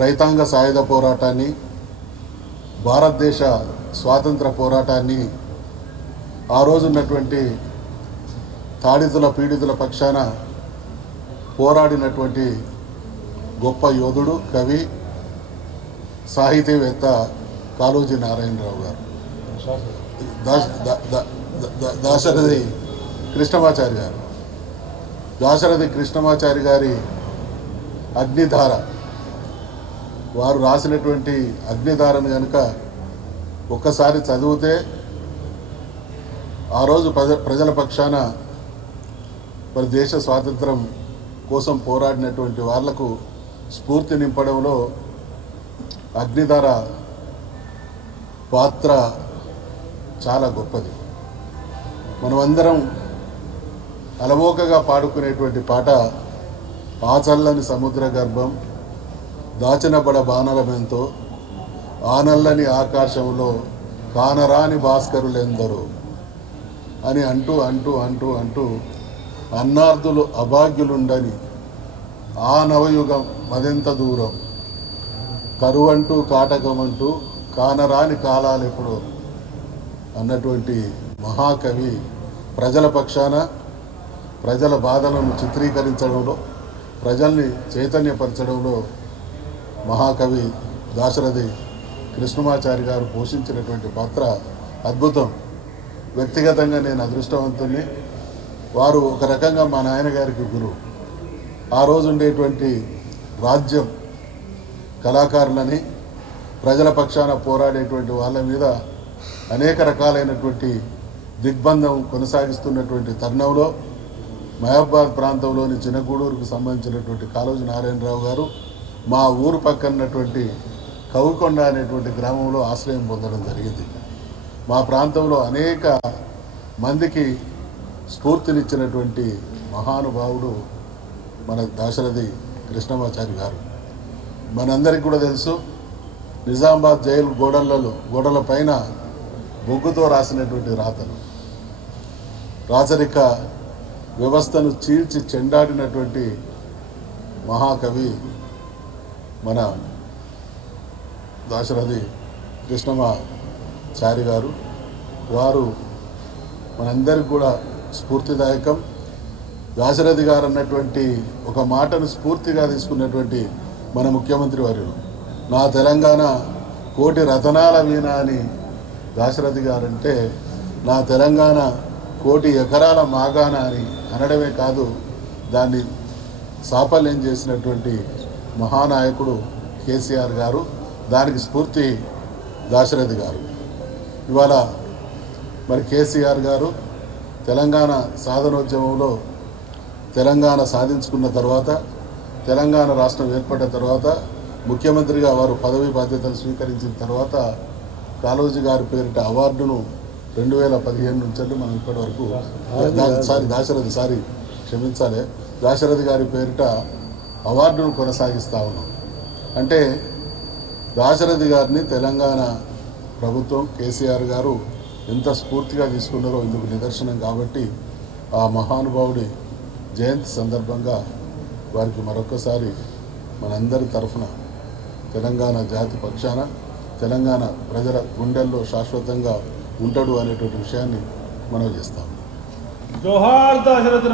రైతాంగ సాయుధ పోరాటాన్ని, భారతదేశ స్వాతంత్ర పోరాటాన్ని ఆ రోజున్నటువంటి తాడితుల పీడితుల పక్షాన పోరాడినటువంటి గొప్ప యోధుడు, కవి, సాహితీవేత్త కాళోజీ నారాయణరావు గారు. దాశరథి కృష్ణమాచారి గారు. దాశరథి కృష్ణమాచారి గారి అగ్నిధార, వారు రాసినటువంటి అగ్నిధారను కనుక ఒక్కసారి చదివితే ఆ రోజు ప్రజల పక్షాన మరి దేశ స్వాతంత్రం కోసం పోరాడినటువంటి వాళ్లకు స్ఫూర్తి నింపడంలో అగ్నిధార పాత్ర చాలా గొప్పది. మనమందరం అలవోకగా పాడుకునేటువంటి పాట ఆ చల్లని సముద్ర గర్భం దాచినబడ బాణలమెంతో ఆ నల్లని ఆకాశంలో కానరాని భాస్కరులెందరూ అని అంటూ అంటూ అంటూ అంటూ అన్నార్థులు అభాగ్యులుండని ఆ నవయుగం మదెంత దూరం కరువంటూ కాటకమంటూ కానరాని కాలాలెప్పుడో అన్నటువంటి మహాకవి ప్రజల పక్షాన ప్రజల బాధలను చిత్రీకరించడంలో, ప్రజల్ని చైతన్యపరచడంలో మహాకవి దాశరథి కృష్ణమాచారి గారు పోషించినటువంటి పాత్ర అద్భుతం. వ్యక్తిగతంగా నేను అదృష్టవంతుని. వారు ఒక రకంగా మా నాయనగారికి గురువు. ఆ రోజు ఉండేటువంటి రాజ్యం కళాకారులని, ప్రజల పక్షాన పోరాడేటువంటి వాళ్ళ మీద అనేక రకాలైనటువంటి దిగ్బంధం కొనసాగిస్తున్నటువంటి తరుణంలో మహబాద్ ప్రాంతంలోని చిన్నగూడూరుకు సంబంధించినటువంటి కాళోజీ నారాయణరావు గారు మా ఊరు పక్కనటువంటి కవికొండ అనేటువంటి గ్రామంలో ఆశ్రయం పొందడం జరిగింది. మా ప్రాంతంలో అనేక మందికి స్ఫూర్తినిచ్చినటువంటి మహానుభావుడు మన దాశరథి కృష్ణమాచారి గారు. మనందరికీ కూడా తెలుసు, నిజామాబాద్ జైలు గోడల పైన బొగ్గుతో రాసినటువంటి రాతలు, రాచరిక వ్యవస్థను చీల్చి చెండాడినటువంటి మహాకవి మన దాశరథి కృష్ణమాచారి గారు. వారు మనందరికి కూడా స్ఫూర్తిదాయకం. దాశరథి గారు అన్నటువంటి ఒక మాటను స్ఫూర్తిగా తీసుకున్నటువంటి మన ముఖ్యమంత్రి వర్యులు, నా తెలంగాణ కోటి రతనాల వీణ అని దాశరథి గారంటే, నా తెలంగాణ కోటి ఎకరాల మాగాన అని అనడమే కాదు, దాన్ని సాఫల్యం చేసినటువంటి మహానాయకుడు కేసీఆర్ గారు. దానికి స్ఫూర్తి దాశరథి గారు. ఇవాళ మరి కేసీఆర్ గారు తెలంగాణ సాధనోద్యమంలో తెలంగాణ సాధించుకున్న తర్వాత, తెలంగాణ రాష్ట్రం ఏర్పడిన తర్వాత, ముఖ్యమంత్రిగా వారు పదవీ బాధ్యతలు స్వీకరించిన తర్వాత కాళోజీ గారి పేరిట అవార్డును 2015 నుంచి మనం ఇప్పటి వరకు దాశరథి గారి పేరిట అవార్డును కొనసాగిస్తూ ఉన్నాం. అంటే దాశరథి గారిని తెలంగాణ ప్రభుత్వం, కేసీఆర్ గారు ఎంత స్ఫూర్తిగా తీసుకున్నారో ఇందుకు నిదర్శనం. కాబట్టి ఆ మహానుభావుడి జయంతి సందర్భంగా వారికి మరొకసారి మనందరి తరఫున తెలంగాణ జాతి పక్షాన, తెలంగాణ ప్రజల గుండెల్లో శాశ్వతంగా ఉంటాడు అనేటువంటి విషయాన్ని మనం చేస్తాం. జోహార్ దాశరథి.